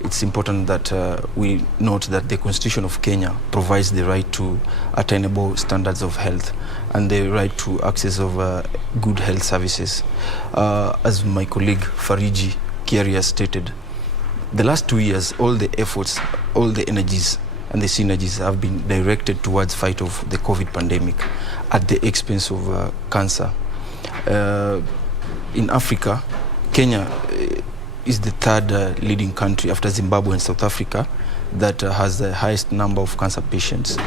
it's important that we note that the Constitution of Kenya provides the right to attainable standards of health and the right to access of good health services. As my colleague Fariji Kiaria stated, the last 2 years, all the efforts, all the energies and the synergies have been directed towards fight of the COVID pandemic at the expense of cancer. In Africa, Kenya is the third leading country after Zimbabwe and South Africa that has the highest number of cancer patients.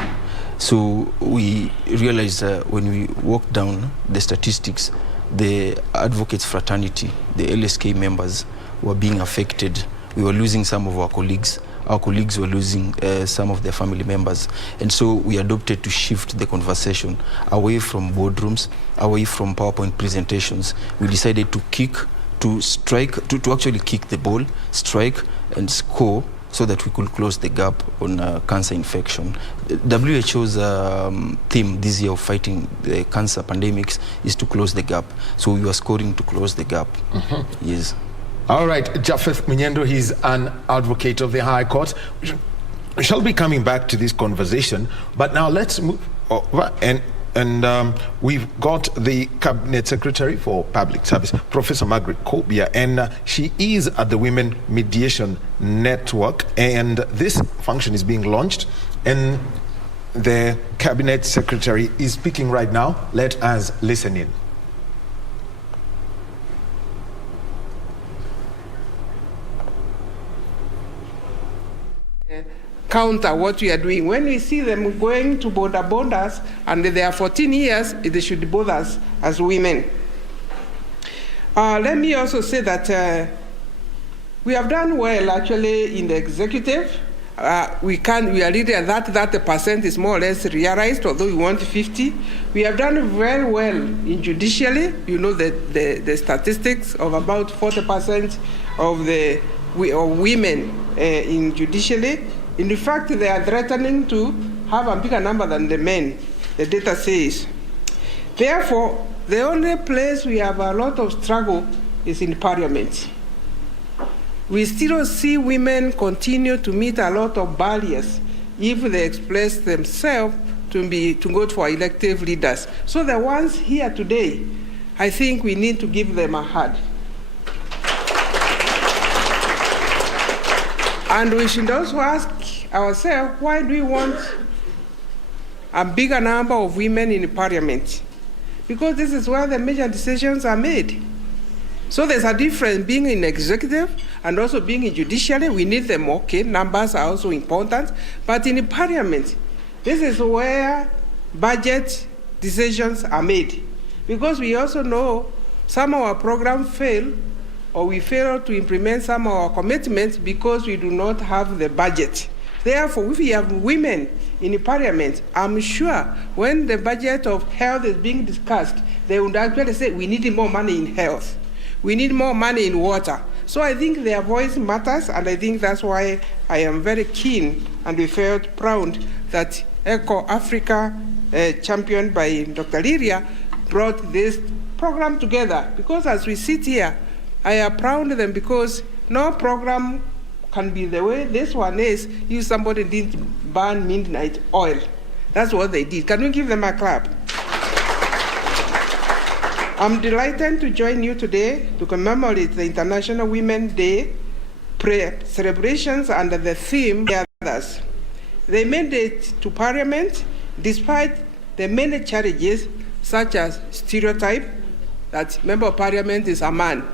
So we realized when we walked down the statistics, the advocates fraternity, the LSK members, were being affected. We were losing some of our colleagues. Our colleagues were losing some of their family members. And so we adopted to shift the conversation away from boardrooms, away from PowerPoint presentations. We decided to actually kick the ball, strike and score so that we could close the gap on cancer infection. WHO's theme this year of fighting the cancer pandemics is to close the gap. So we were scoring to close the gap. Yes. All right, Japheth Munyendo, he's an advocate of the High Court. We shall be coming back to this conversation, but now let's move over and we've got the Cabinet Secretary for Public Service, Professor Margaret Kobia, and she is at the Women Mediation Network, and this function is being launched, and the Cabinet Secretary is speaking right now. Let us listen in. Counter what we are doing. When we see them going to borders and they are 14 years, they should bother us as women. Let me also say that we have done well actually in the executive. We are really at that percent is more or less realized, although we want 50. We have done very well in judicially. You know the statistics of about 40% of the women in judicially. In fact, they are threatening to have a bigger number than the men, the data says. Therefore, the only place we have a lot of struggle is in Parliament. We still see women continue to meet a lot of barriers if they express themselves to go for elective leaders. So the ones here today, I think we need to give them a hand. And we should also ask ourselves, why do we want a bigger number of women in Parliament? Because this is where the major decisions are made. So there's a difference being in executive and also being in judiciary. We need them, okay, numbers are also important. But in Parliament, this is where budget decisions are made. Because we also know some of our programs fail, or we fail to implement some of our commitments because we do not have the budget. Therefore, if we have women in the Parliament, I'm sure when the budget of health is being discussed, they would actually say, we need more money in health. We need more money in water. So I think their voice matters, and I think that's why I am very keen, and we felt proud that ECHO Africa, championed by Dr. Liria, brought this program together. Because as we sit here, I applaud them because no program can be the way this one is if somebody didn't burn midnight oil. That's what they did. Can we give them a clap? I'm delighted to join you today to commemorate the International Women's Day celebrations under the theme others. They made it to Parliament despite the many challenges such as stereotype that member of Parliament is a man.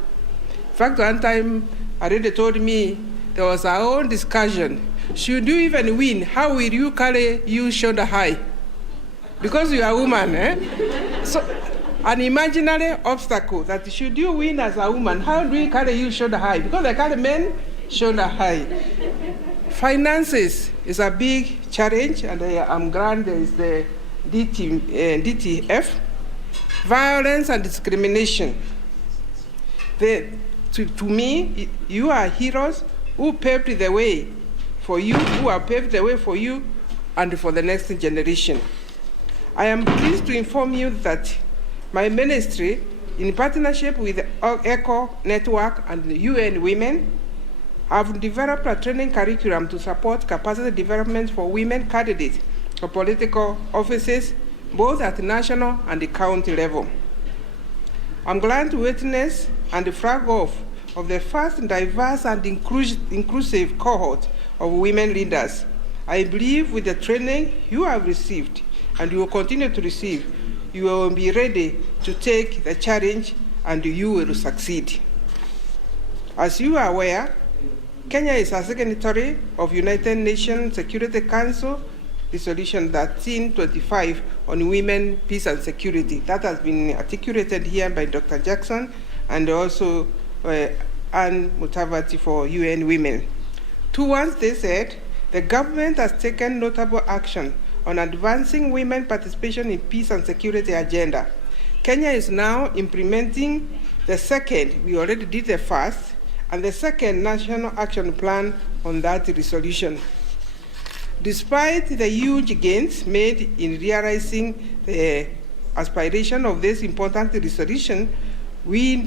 In fact, one time, Arede told me there was our own discussion. Should you even win, how will you carry you shoulder high? Because you are a woman, eh? So, an imaginary obstacle that should you win as a woman, how do we carry you shoulder high? Because they carry men shoulder high. Finances is a big challenge, and I'm glad there is the DTF. Violence and discrimination. To me, you are heroes who paved the way for you, who have paved the way for you and for the next generation. I am pleased to inform you that my ministry, in partnership with the ECHO Network and the UN Women, have developed a training curriculum to support capacity development for women candidates for political offices, both at national and the county level. I'm glad to witness and flag off of the first diverse and inclusive cohort of women leaders. I believe with the training you have received and you will continue to receive, you will be ready to take the challenge and you will succeed. As you are aware, Kenya is a signatory of United Nations Security Council Resolution 1325 on women, peace, and security. That has been articulated here by Dr. Jackson and also Anne Mutavati for UN Women. Towards this end, the government has taken notable action on advancing women participation in peace and security agenda. Kenya is now implementing the second, we already did the first, and the second national action plan on that resolution. Despite the huge gains made in realizing the aspiration of this important resolution, we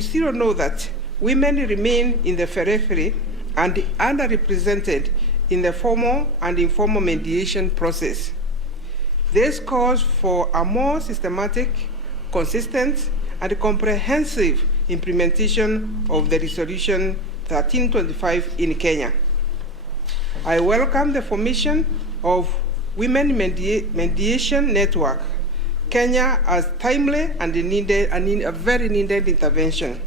still know that women remain in the periphery and underrepresented in the formal and informal mediation process. This calls for a more systematic, consistent, and comprehensive implementation of the Resolution 1325 in Kenya. I welcome the formation of Women Mediation Network, Kenya, as timely and a very needed intervention.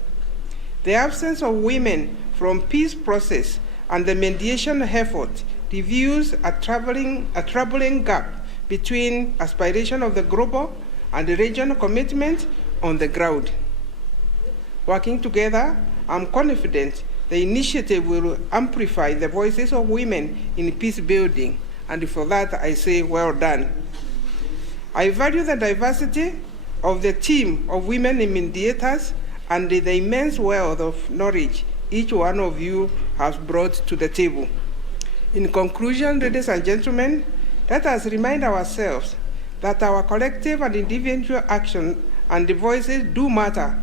The absence of women from peace process and the mediation effort reveals a troubling gap between aspiration of the global and the regional commitment on the ground. Working together, I'm confident the initiative will amplify the voices of women in peace building, and for that I say well done. I value the diversity of the team of women mediators and the immense wealth of knowledge each one of you has brought to the table. In conclusion, ladies and gentlemen, let us remind ourselves that our collective and individual action and the voices do matter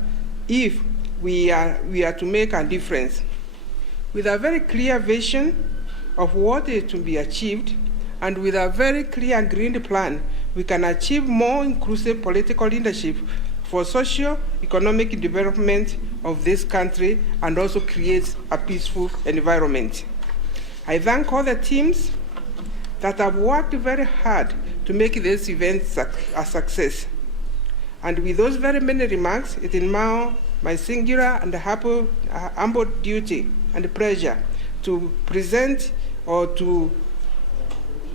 if we are to make a difference. With a very clear vision of what is to be achieved, and with a very clear and green plan, we can achieve more inclusive political leadership for socio-economic development of this country and also create a peaceful environment. I thank all the teams that have worked very hard to make this event a success. And with those very many remarks, it is now my singular and humble duty and pleasure to present or to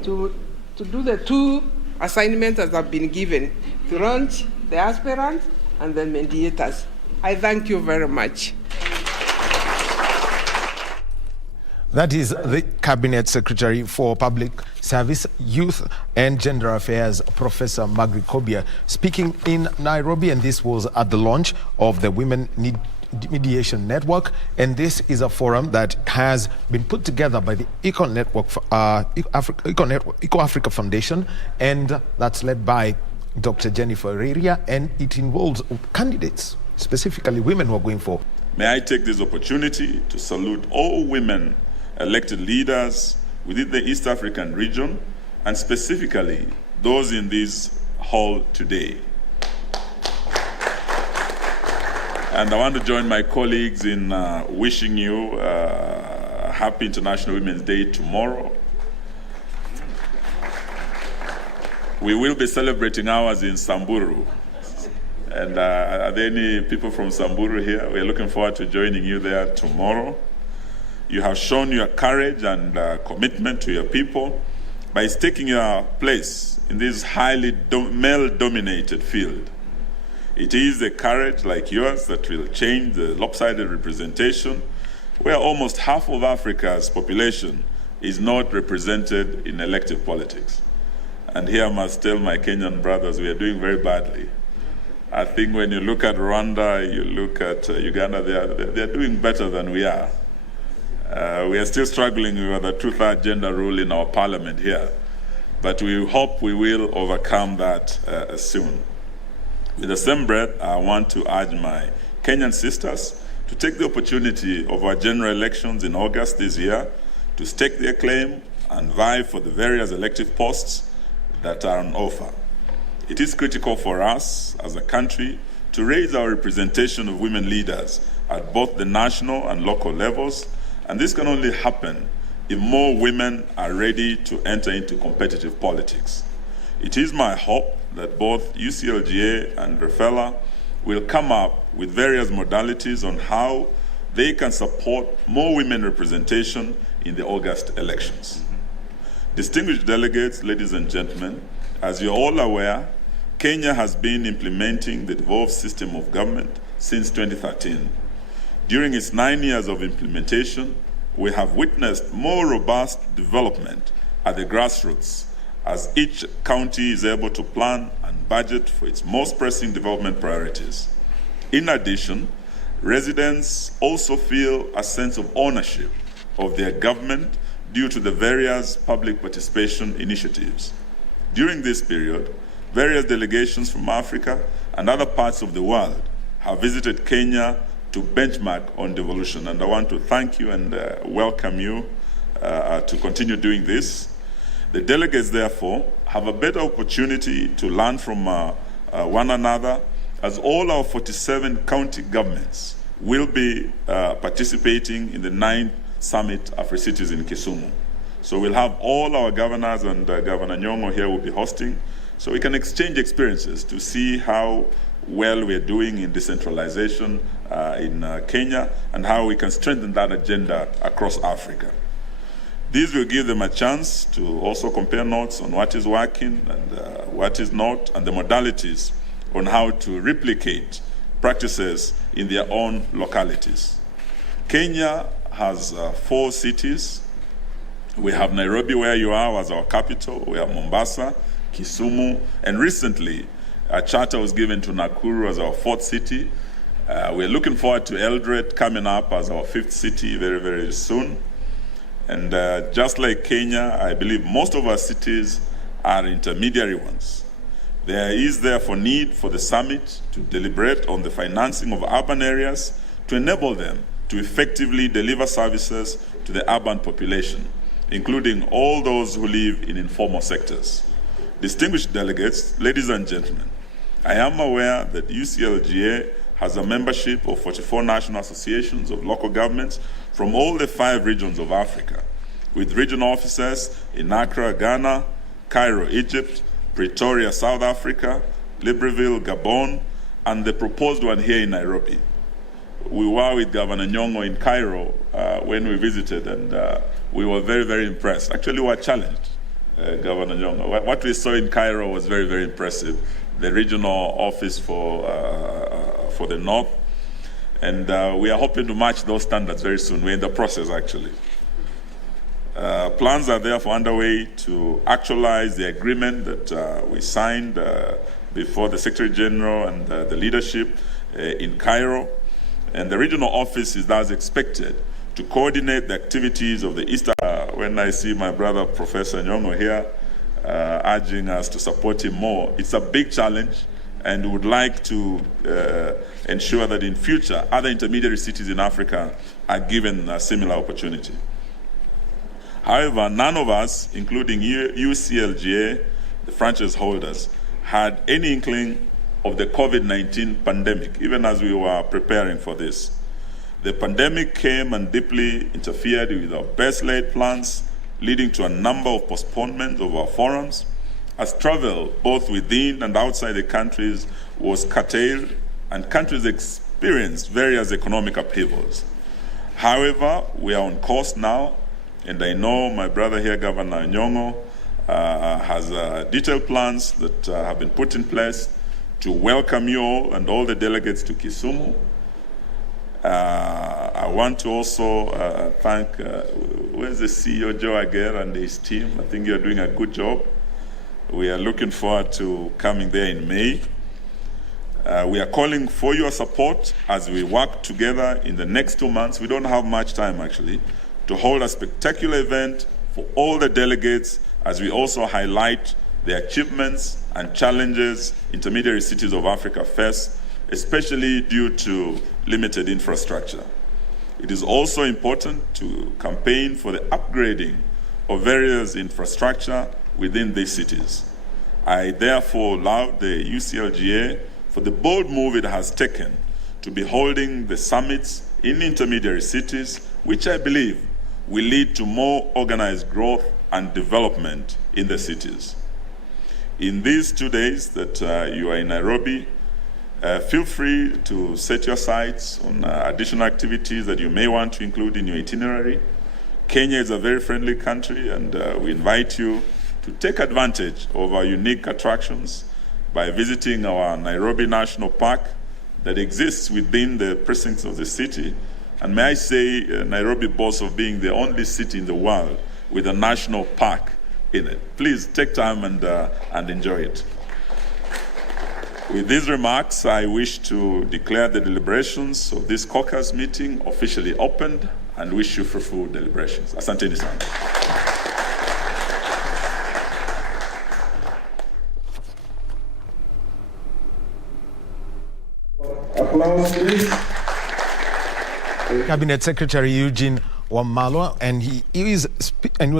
do the two assignments that have been given, to launch the aspirants and the mediators. I thank you very much. That is the Cabinet Secretary for Public Service, Youth and Gender Affairs, Professor Margaret Kobia, speaking in Nairobi, and this was at the launch of the Women Mediation Network, and this is a forum that has been put together by the Eco Africa Foundation, and that's led by Dr. Jennifer Reria, and it involves candidates, specifically women who are going for. May I take this opportunity to salute all women elected leaders within the East African region, and specifically those in this hall today. And I want to join my colleagues in wishing you a happy International Women's Day tomorrow. We will be celebrating ours in Samburu. And are there any people from Samburu here? We're looking forward to joining you there tomorrow. You have shown your courage and commitment to your people by taking your place in this highly male-dominated field. It is a courage like yours that will change the lopsided representation, where almost half of Africa's population is not represented in elective politics. And here I must tell my Kenyan brothers, we are doing very badly. I think when you look at Rwanda, you look at Uganda, they are doing better than we are. We are still struggling with the two-thirds gender rule in our parliament here, but we hope we will overcome that soon. With the same breath, I want to urge my Kenyan sisters to take the opportunity of our general elections in August this year to stake their claim and vie for the various elective posts that are on offer. It is critical for us as a country to raise our representation of women leaders at both the national and local levels, and this can only happen if more women are ready to enter into competitive politics. It is my hope that both UCLGA and REFELA will come up with various modalities on how they can support more women representation in the August elections. Distinguished delegates, ladies and gentlemen, as you're all aware, Kenya has been implementing the devolved system of government since 2013. During its 9 years of implementation, we have witnessed more robust development at the grassroots as each county is able to plan and budget for its most pressing development priorities. In addition, residents also feel a sense of ownership of their government due to the various public participation initiatives. During this period, various delegations from Africa and other parts of the world have visited Kenya to benchmark on devolution, and I want to thank you and welcome you to continue doing this. The delegates, therefore, have a better opportunity to learn from one another, as all our 47 county governments will be participating in the 9th Summit Afri-Cities in Kisumu. So we'll have all our governors, and Governor Nyong'o here will be hosting, so we can exchange experiences to see how well we're doing in decentralization in Kenya and how we can strengthen that agenda across Africa. These will give them a chance to also compare notes on what is working and what is not, and the modalities on how to replicate practices in their own localities. Kenya has 4 cities. We have Nairobi, where you are, as our capital. We have Mombasa, Kisumu, and recently a charter was given to Nakuru as our 4th city. We're looking forward to Eldoret coming up as our 5th city very, very soon. And just like Kenya, I believe most of our cities are intermediary ones. There is therefore need for the summit to deliberate on the financing of urban areas to enable them to effectively deliver services to the urban population, including all those who live in informal sectors. Distinguished delegates, ladies and gentlemen, I am aware that UCLGA has a membership of 44 national associations of local governments from all the 5 regions of Africa, with regional offices in Accra, Ghana, Cairo, Egypt, Pretoria, South Africa, Libreville, Gabon, and the proposed one here in Nairobi. We were with Governor Nyong'o in Cairo when we visited, and we were very, very impressed. Actually, we were challenged, Governor Nyong'o. What we saw in Cairo was very, very impressive. The regional office for the North, and we are hoping to match those standards very soon. We're in the process, actually. Plans are therefore underway to actualize the agreement that we signed before the Secretary General and the leadership in Cairo. And the regional office is thus expected to coordinate the activities of the East. When I see my brother, Professor Nyong'o, here, urging us to support him more, it's a big challenge, and would like to ensure that in future, other intermediary cities in Africa are given a similar opportunity. However, none of us, including UCLGA, the franchise holders, had any inkling of the COVID-19 pandemic, even as we were preparing for this. The pandemic came and deeply interfered with our best-laid plans, leading to a number of postponements of our forums, as travel, both within and outside the countries, was curtailed, and countries experienced various economic upheavals. However, we are on course now, and I know my brother here, Governor Nyong'o, has detailed plans that have been put in place to welcome you all and all the delegates to Kisumu. I want to also thank, where's the CEO, Joe Aguirre, and his team. I think you're doing a good job. We are looking forward to coming there in May. We are calling for your support as we work together in the next 2 months. We don't have much time, actually, to hold a spectacular event for all the delegates, as we also highlight the achievements and challenges intermediary cities of Africa face especially due to limited infrastructure. It is also important to campaign for the upgrading of various infrastructure within these cities. I therefore laud the UCLGA for the bold move it has taken to be holding the summits in intermediary cities, which I believe will lead to more organized growth and development in the cities. In these 2 days that you are in Nairobi, feel free to set your sights on additional activities that you may want to include in your itinerary. Kenya is a very friendly country, and we invite you to take advantage of our unique attractions by visiting our Nairobi National Park that exists within the precincts of the city. And may I say, Nairobi boasts of being the only city in the world with a national park in it. Please take time and enjoy it. With these remarks, I wish to declare the deliberations of this caucus meeting officially opened and wish you fruitful deliberations. Asanteni sana. Applause, please. Cabinet Secretary Eugene Wamalwa, and he was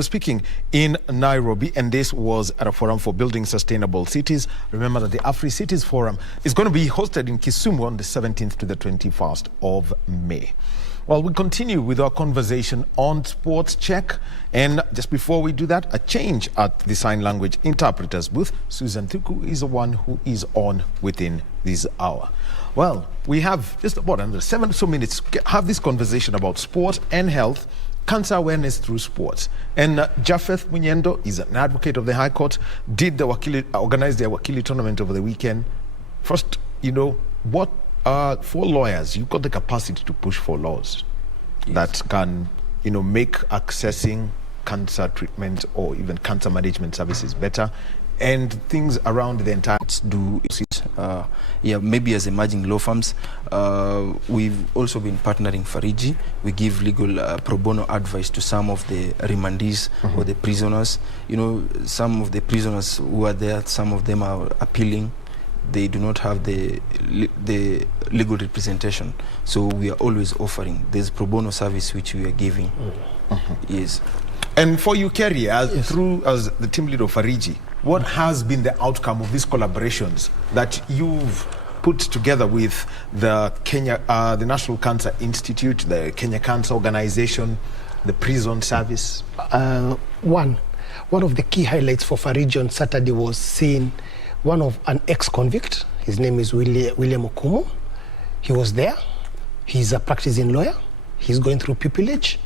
speaking in Nairobi, and this was at a forum for building sustainable cities. Remember that the Afri Cities Forum is going to be hosted in Kisumu on the 17th to the 21st of May. Well, we continue with our conversation on Sports Check, and just before we do that, a change at the sign language interpreters booth. Susan Thuku is the one who is on within this hour. Well, we have just about another 7 minutes to have this conversation about sport and health, cancer awareness through sports. And Japheth Munyendo is an advocate of the High Court, organized the Wakili tournament over the weekend. First, what for lawyers, you've got the capacity to push for laws that can, make accessing cancer treatment or even cancer management services better, and things around the entire do maybe as emerging law firms. We've also been partnering Fariji. We give legal pro bono advice to some of the remandees or the prisoners. Some of the prisoners who are there, some of them are appealing. They do not have the legal representation, so we are always offering this pro bono service which we are giving. Yes. And for you, Kerry, as the team leader of Fariji, what has been the outcome of these collaborations that you've put together with the National Cancer Institute, the Kenya Cancer Organization, the prison service? One of the key highlights for Fariji on Saturday was seeing an ex-convict. His name is William Okumu. He was there. He's a practicing lawyer. He's going through pupillage.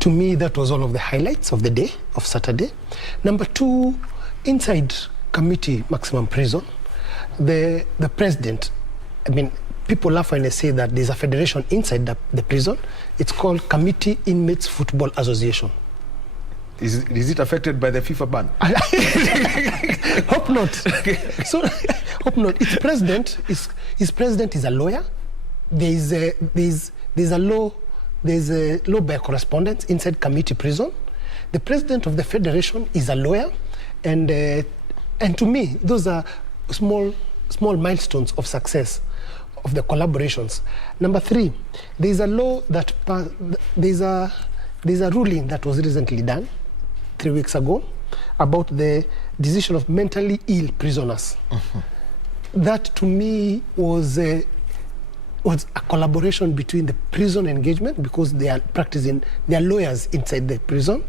To me, that was one of the highlights of the day, of Saturday. Number two, inside Committee Maximum Prison, the president, people laugh when they say that there's a federation inside the prison. It's called Committee Inmates Football Association. Is it affected by the FIFA ban? Hope not. So, hope not. His president is a lawyer. There's a law by correspondence inside committee prison. The president of the federation is a lawyer, and to me, those are small milestones of success of the collaborations. Number three, there's a law that there's a ruling that was recently done 3 weeks ago about the decision of mentally ill prisoners. That to me was a collaboration between the prison engagement, because they are lawyers inside the prison,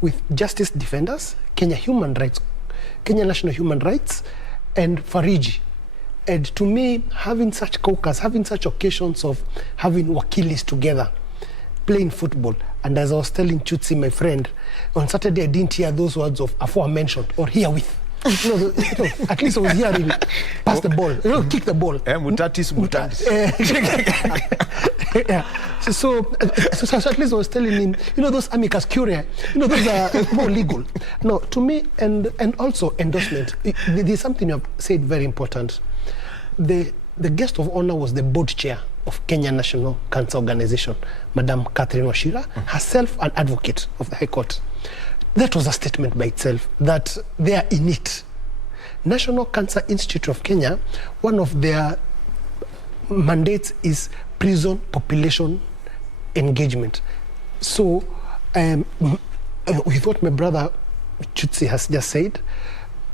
with justice defenders, Kenya National Human Rights, and Fariji. And to me, having such caucus, having such occasions of having wakilis together, playing football, and as I was telling Chutsi, my friend, on Saturday I didn't hear those words of aforementioned or herewith. At least I was hearing pass the ball, kick the ball. Mutatis. Yeah. So at least I was telling him, those amicus curiae, those are more legal. No, to me, and also endorsement. There's something you have said very important. The guest of honor was the board chair of Kenya National Cancer Organization, Madam Catherine Wachira, herself an advocate of the High Court. That was a statement by itself, that they are in it. National Cancer Institute of Kenya, one of their mandates is prison population engagement. So with what my brother Chutsi has just said,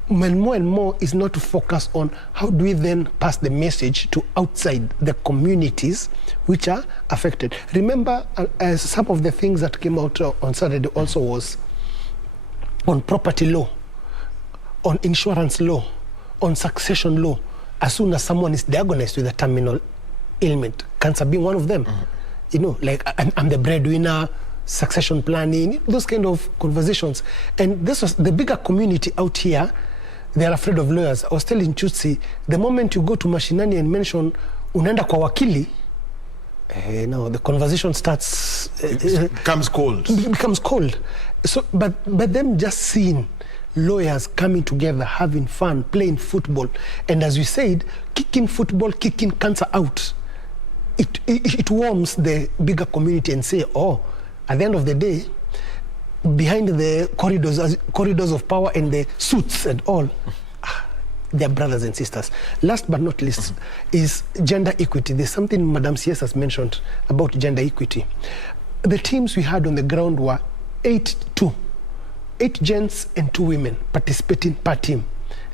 more and more is not to focus on how do we then pass the message to outside the communities which are affected. Remember, some of the things that came out on Saturday also was on property law, on insurance law, on succession law. As soon as someone is diagnosed with a terminal ailment, cancer being one of them, you know, like I'm the breadwinner, succession planning, those kind of conversations. And this was the bigger community out here. They are afraid of lawyers. I was telling Chutsi, the moment you go to mashinani and mention unaenda kwa wakili, no, the conversation starts. It becomes cold. It becomes cold. So, but them just seeing lawyers coming together, having fun, playing football, and as we said, kicking football, kicking cancer out, it warms the bigger community and say, oh, at the end of the day, behind the corridors of power and the suits and all, they're brothers and sisters. Last but not least is gender equity. There's something Madam CS has mentioned about gender equity. The teams we had on the ground were 8-2. 8 gents and 2 women participating per team.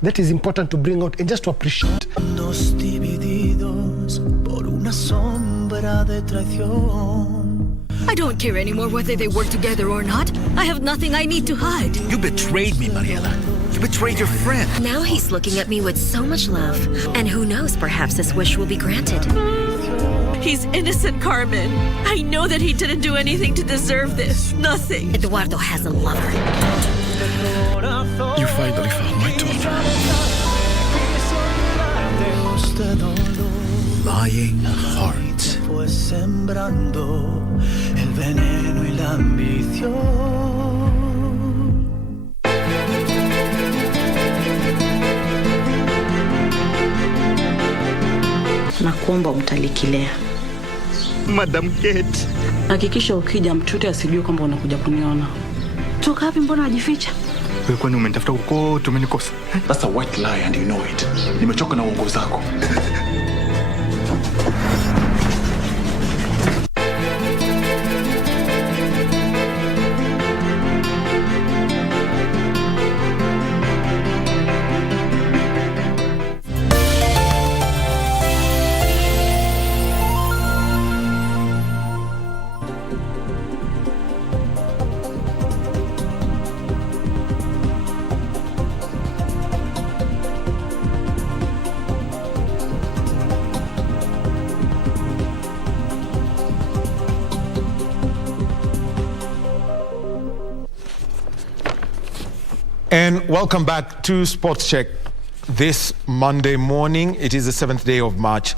That is important to bring out and just to appreciate. Dos divididos por una sombra de traición. I don't care anymore whether they work together or not. I have nothing I need to hide. You betrayed me, Mariela. You betrayed your friend. Now he's looking at me with so much love. And who knows, perhaps this wish will be granted. He's innocent, Carmen. I know that he didn't do anything to deserve this. Nothing. Eduardo has a lover. You finally found my daughter. Lying heart. Fue sembrando el veneno y la ambición. Nakuomba umtalikilea. Madam Kate. Hakikisha ukija mtoto asijue kwamba unakuja kuniona. Toka wapi, mbona wajificha? Wewe kwani umenitafuta huko tumenikosa? That's a white lie and you know it. Nimechoka na uongo zako. And welcome back to Sports Check this Monday morning. It is the 7th day of March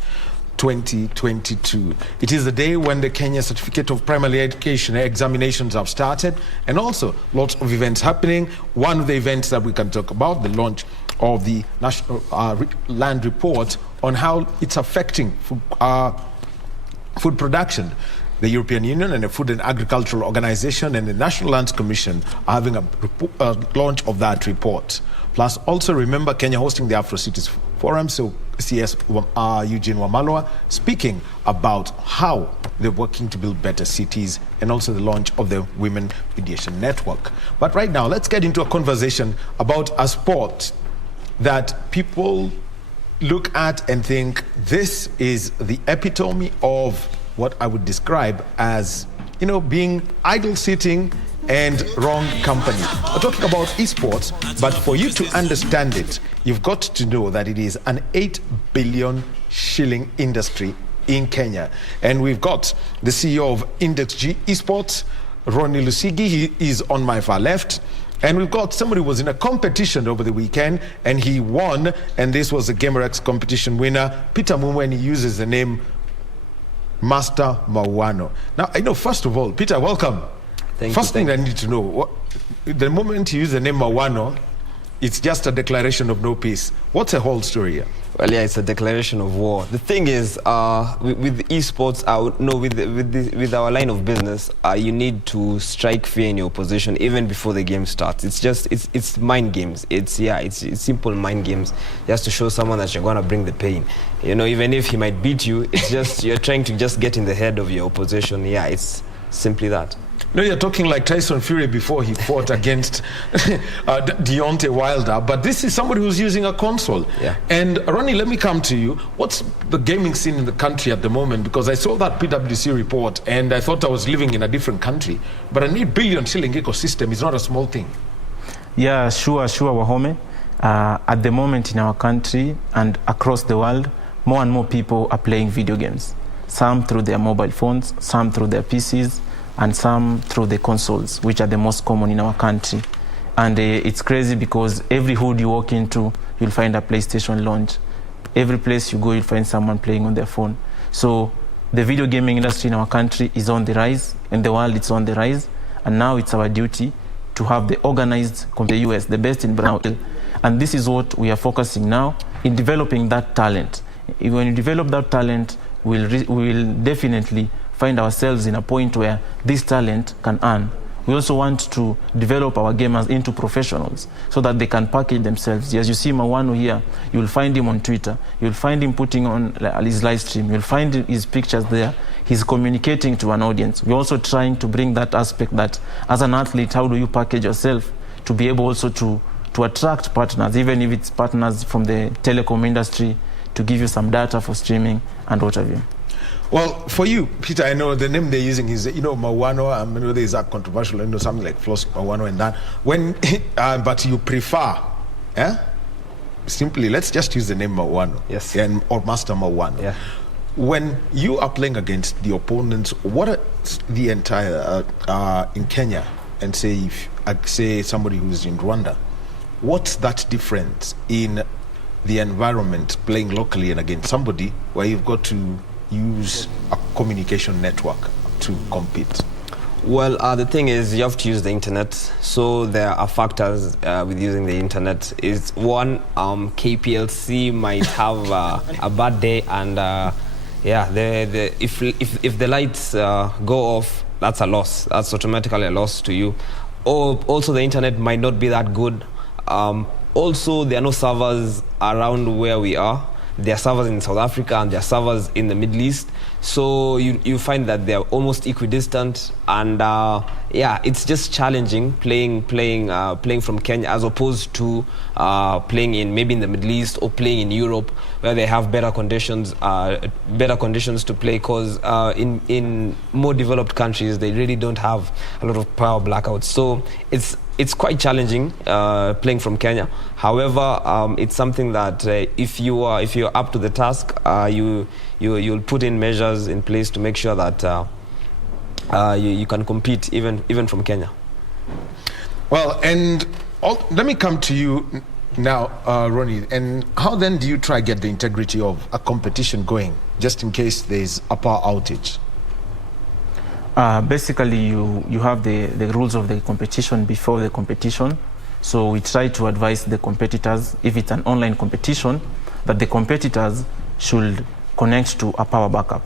2022. It is the day when the Kenya Certificate of Primary Education examinations have started, and also lots of events happening. One of the events that we can talk about, the launch of the National Land Report on how it's affecting food production. The European Union and the Food and Agricultural Organization and the National Lands Commission are having a launch of that report. Plus, also remember Kenya hosting the Afro Cities Forum, so CS Eugene Wamalwa speaking about how they're working to build better cities, and also the launch of the Women Mediation Network. But right now, let's get into a conversation about a sport that people look at and think this is the epitome of what I would describe as, you know, being idle sitting and wrong company. We're talking about esports, but for you to understand it, you've got to know that it is an 8 billion shilling industry in Kenya. And we've got the CEO of Index G Esports, Ronnie Lusigi. He is on my far left. And we've got somebody who was in a competition over the weekend and he won, and this was the GamerX competition winner, Peter Mumwe, and he uses the name Master Mawano. Now, I know, first of all, Peter, welcome. First thing I need to know, the moment you use the name Mawano, it's just a declaration of no peace. What's the whole story here? Well, yeah, it's a declaration of war. The thing is, with esports, with our line of business, you need to strike fear in your opposition even before the game starts. It's mind games. It's simple mind games, just to show someone that you're gonna bring the pain. You know, even if he might beat you, it's just you're trying to just get in the head of your opposition. Yeah, it's simply that. No, you're talking like Tyson Fury before he fought against Deontay Wilder, but this is somebody who's using a console. Yeah. And Ronnie, let me come to you. What's the gaming scene in the country at the moment? Because I saw that PwC report and I thought I was living in a different country. But an 8 billion shilling ecosystem is not a small thing. Yeah, sure, Wahome. At the moment in our country and across the world, more and more people are playing video games. Some through their mobile phones, some through their PCs, and some through the consoles, which are the most common in our country. And it's crazy because every hood you walk into, you'll find a PlayStation launch. Every place you go, you'll find someone playing on their phone. So the video gaming industry in our country is on the rise. In the world, it's on the rise. And now it's our duty to have the organized, the US, the best in Brown. And this is what we are focusing now in developing that talent. When you develop that talent, we'll definitely find ourselves in a point where this talent can earn. We also want to develop our gamers into professionals so that they can package themselves. As you see Mawano here, you'll find him on Twitter. You'll find him putting on his live stream. You'll find his pictures there. He's communicating to an audience. We're also trying to bring that aspect that as an athlete, how do you package yourself to be able also to attract partners, even if it's partners from the telecom industry, to give you some data for streaming and what have you. Well, for you, Peter, I know the name they're using is, Mawano. I know there's that controversial, something like Floss Mawano and that. When, but you prefer, simply, let's just use the name Mawano. Yes. Or Master Mawano. Yeah. When you are playing against the opponents, what are the entire, in Kenya, and say somebody who's in Rwanda, what's that difference in the environment playing locally and against somebody where you've got to use a communication network to compete? Well, the thing is, you have to use the internet. So there are factors with using the internet. Is one, KPLC might have a bad day, and if the lights go off, that's a loss. That's automatically a loss to you. Or also the internet might not be that good. Also, there are no servers around where we are. There are servers in South Africa and there are servers in the Middle East. So you find that they're almost equidistant, and it's just challenging playing from Kenya as opposed to playing in the Middle East or playing in Europe, where they have better conditions to play. Because in more developed countries, they really don't have a lot of power blackouts. So it's quite challenging playing from Kenya. However, it's something that if you're up to the task, you'll put in measures in place to make sure that you can compete even from Kenya. Well, and let me come to you now, Ronnie. And how then do you try get the integrity of a competition going, just in case there's a power outage? Basically, you have the rules of the competition before the competition. So we try to advise the competitors, if it's an online competition, that the competitors should connect to a power backup.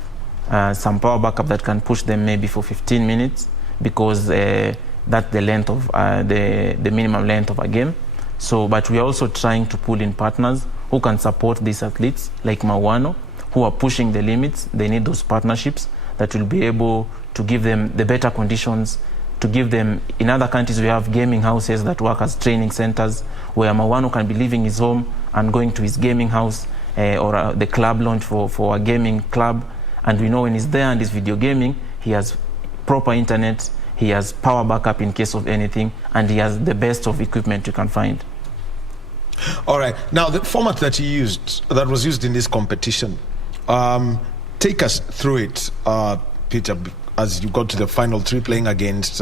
Some power backup that can push them maybe for 15 minutes, because that's the length of the minimum length of a game. So, but we are also trying to pull in partners who can support these athletes, like Mawano, who are pushing the limits. They need those partnerships that will be able to give them the better conditions, to give them. In other countries, we have gaming houses that work as training centers, where Mawano can be leaving his home and going to his gaming house or the club launch for a gaming club. And we know when he's there and he's video gaming, he has proper internet, he has power backup in case of anything, and he has the best of equipment you can find. All right. Now, the format that that was used in this competition, take us through it, Peter, as you got to the final three, playing against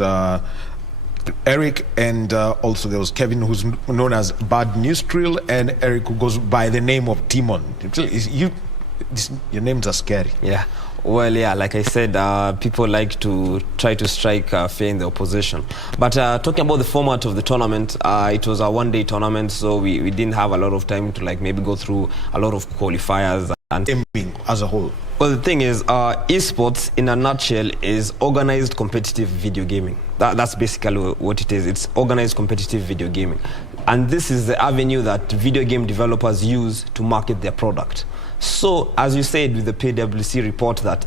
Eric, and also there was Kevin, who's known as Bad Newstrill, and Eric, who goes by the name of Demon. Your names are scary. Yeah. Well, yeah, like I said, people like to try to strike fear in the opposition. But talking about the format of the tournament, it was a one-day tournament, so we didn't have a lot of time to like maybe go through a lot of qualifiers. And gaming as a whole. Well, the thing is, esports in a nutshell is organized competitive video gaming. That's basically what it is. It's organized competitive video gaming. And this is the avenue that video game developers use to market their product. So, as you said with the PwC report that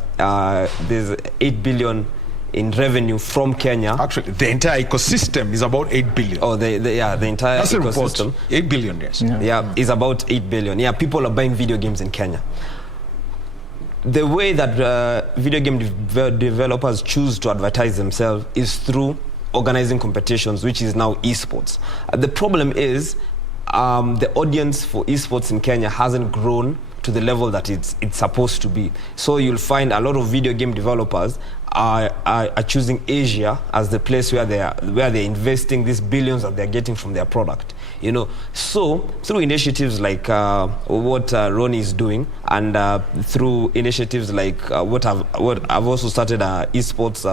there's 8 billion in revenue from Kenya. Actually, the entire ecosystem is about 8 billion. Oh, the entire That's ecosystem. A report. 8 billion, yes. Yeah, is about 8 billion. Yeah, people are buying video games in Kenya. The way that video game developers choose to advertise themselves is through organizing competitions, which is now esports. The problem is the audience for esports in Kenya hasn't grown to the level that it's supposed to be. So you'll find a lot of video game developers are choosing Asia as the place where they're investing these billions that they're getting from their product. You know, so through initiatives like what Ronnie is doing, and through initiatives like what I've also started an esports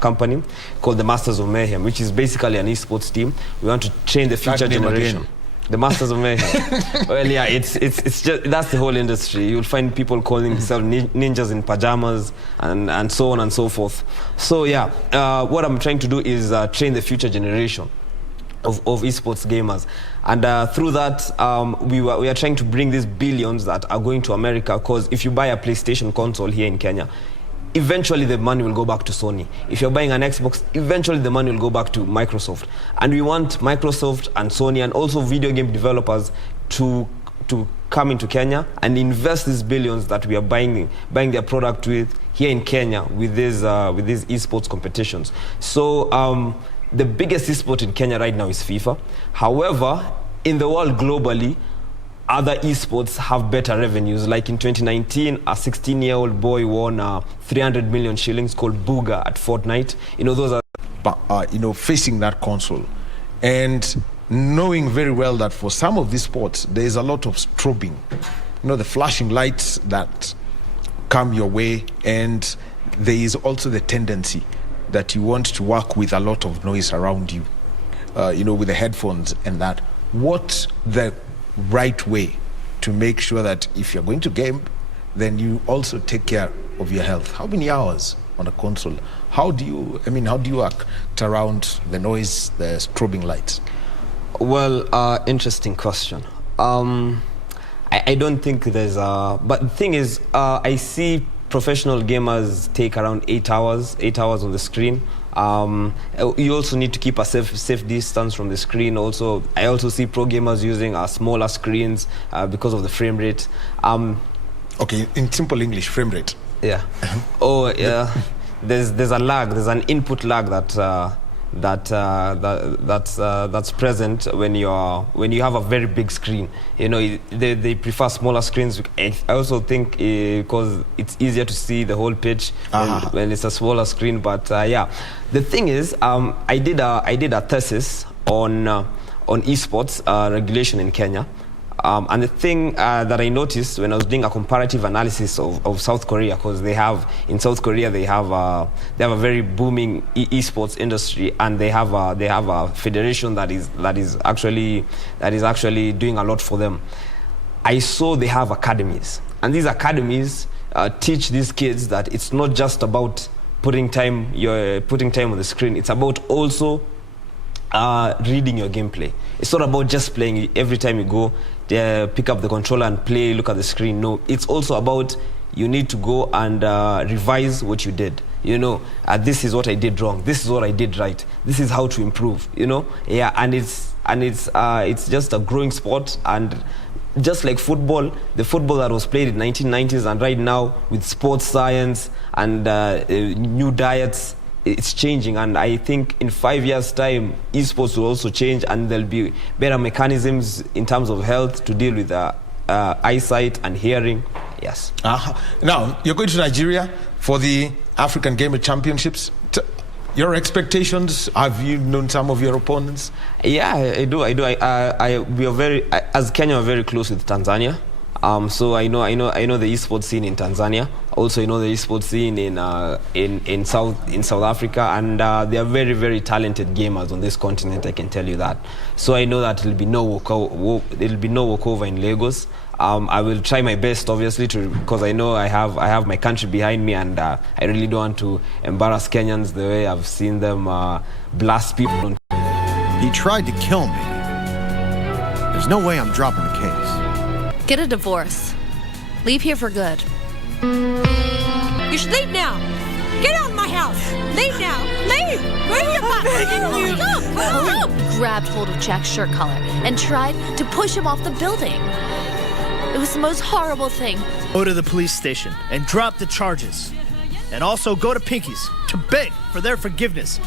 company called the Masters of Mayhem, which is basically an esports team. We want to train the future generation. Again. The Masters of Mayhem. Well, yeah, it's just that's the whole industry. You'll find people calling themselves ninjas in pajamas and so on and so forth. So yeah, what I'm trying to do is train the future generation of esports gamers, and through that we are trying to bring these billions that are going to America. Because if you buy a PlayStation console here in Kenya, eventually the money will go back to Sony. If you're buying an Xbox, eventually the money will go back to Microsoft. And we want Microsoft and Sony and also video game developers to come into Kenya and invest these billions that we are buying their product with here in Kenya with these esports competitions. So the biggest esport in Kenya right now is FIFA. However, in the world globally, other esports have better revenues. Like in 2019, a 16-year-old boy won 300 million shillings called Booga at Fortnite. You know, those are... facing that console and knowing very well that for some of these sports, there is a lot of strobing. You know, the flashing lights that come your way, and there is also the tendency that you want to work with a lot of noise around you, with the headphones and that. What the right way to make sure that if you're going to game, then you also take care of your health? How many hours on a console? How do you act around the noise, the strobing lights? Well, interesting question. I don't think there's but the thing is, I see professional gamers take around 8 hours on the screen. You also need to keep a safe distance from the screen. Also, I also see pro gamers using smaller screens because of the frame rate. Okay, in simple English, frame rate. Yeah. Oh, yeah. There's a lag. There's an input lag that's present when you have a very big screen. You know, they prefer smaller screens. I also think because it's easier to see the whole pitch when it's a smaller screen. But yeah, the thing is, I did a thesis on esports regulation in Kenya. And the thing that I noticed when I was doing a comparative analysis of South Korea, because in South Korea they have a very booming esports industry, and they have a federation that is actually doing a lot for them. I saw they have academies, and these academies teach these kids that it's not just about putting time on the screen. It's about also reading your gameplay. It's not about just playing. Every time you go, pick up the controller and play, look at the screen. No, it's also about you need to go and revise what you did. You know, this is what I did wrong. This is what I did right. This is how to improve. You know, yeah, and it's just a growing sport. And just like football, the football that was played in 1990s and right now with sports science and new diets, it's changing. And I think in 5 years' time, esports will also change, and there'll be better mechanisms in terms of health to deal with eyesight and hearing. Yes. Now, you're going to Nigeria for the African Gamer Championships. Your expectations? Have you known some of your opponents? Yeah, I do. We are as Kenya, we're very close with Tanzania. So I know the esports scene in Tanzania. Also, I know the esports scene in South Africa, and they are very, very talented gamers on this continent. I can tell you that. So I know that there'll be no walkover in Lagos. I will try my best, obviously, because I know I have my country behind me, and I really don't want to embarrass Kenyans the way I've seen them blast people. He tried to kill me. There's no way I'm dropping the case. Get a divorce. Leave here for good. You should leave now. Get out of my house. Leave now. Leave. Bring your butt. Go. Grabbed hold of Jack's shirt collar and tried to push him off the building. It was the most horrible thing. Go to the police station and drop the charges. And also go to Pinky's to beg for their forgiveness.